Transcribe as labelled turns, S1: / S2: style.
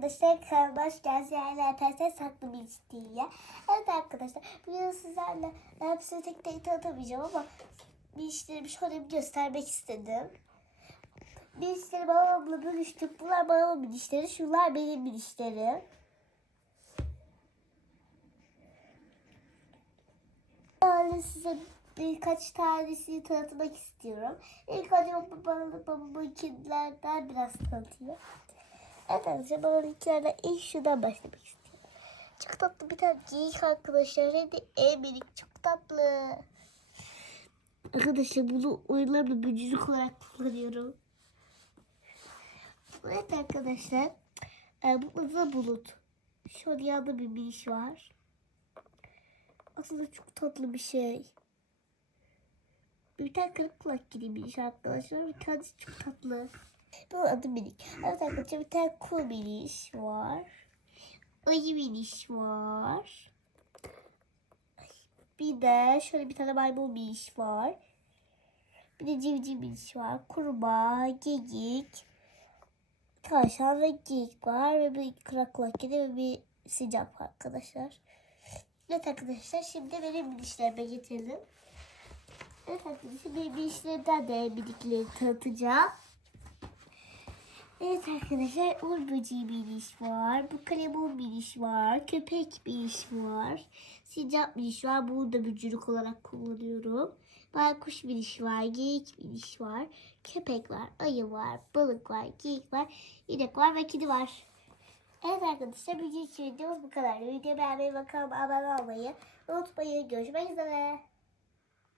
S1: Arkadaşlar kanalıma hoş geldiniz. Yani arkadaşlar saklı bir değil ya. Evet arkadaşlar bugün sizlerle hepsini tek tek tanıtamayacağım ama bir işlerimi şöyle bir göstermek istedim. Bir işleri babamla bölüştük. Bunlar babamın işleri. Şunlar benim işlerim. Yani size birkaç tanesini tanıtmak istiyorum. İlk önce babamın babamın kedilerden biraz tanıtayım. Evet arkadaşlar babamınkilerden ilk şuradan başlamak istiyorum. Çok tatlı bir tane geyik arkadaşlar. Hem de en minik çok tatlı. Arkadaşlar bunu oyunlarımda bücürük olarak kullanıyorum. Evet arkadaşlar. E, bu da bulut. Şöyle yanında bir biriş var. Aslında çok tatlı bir şey. Bir tane kırık kulak gibi şey arkadaşlar. Bir tanesi çok tatlı. Bu adı minik. Evet arkadaşlar bir tane kuğu miniş var. Ayı miniş var. Bir de şöyle bir tane maymun miniş var. Bir de civciv miniş var. Kurbağa, geyik, tavşan ve geyik var. Ve bir kırak kulak kedi ve bir sincap arkadaşlar. Evet arkadaşlar şimdi benim minişlerime getirelim. Evet arkadaşlar benim minişlerimden de minikleri tanıtacağım. Evet arkadaşlar Uğur böceği bir iş var. Bu kalemun bir iş var. Köpek bir iş var. Sincap bir iş var. Bunu da bücürük olarak kullanıyorum. Baykuş bir iş var. Geyik bir iş var. Köpek var. Ayı var. Balık var. Geyik var. inek var ve kedi var. Evet arkadaşlar bugünkü videomuz bu kadar. Videoyu beğenmeyi ve kanalıma abone olmayı unutmayın. Görüşmek üzere.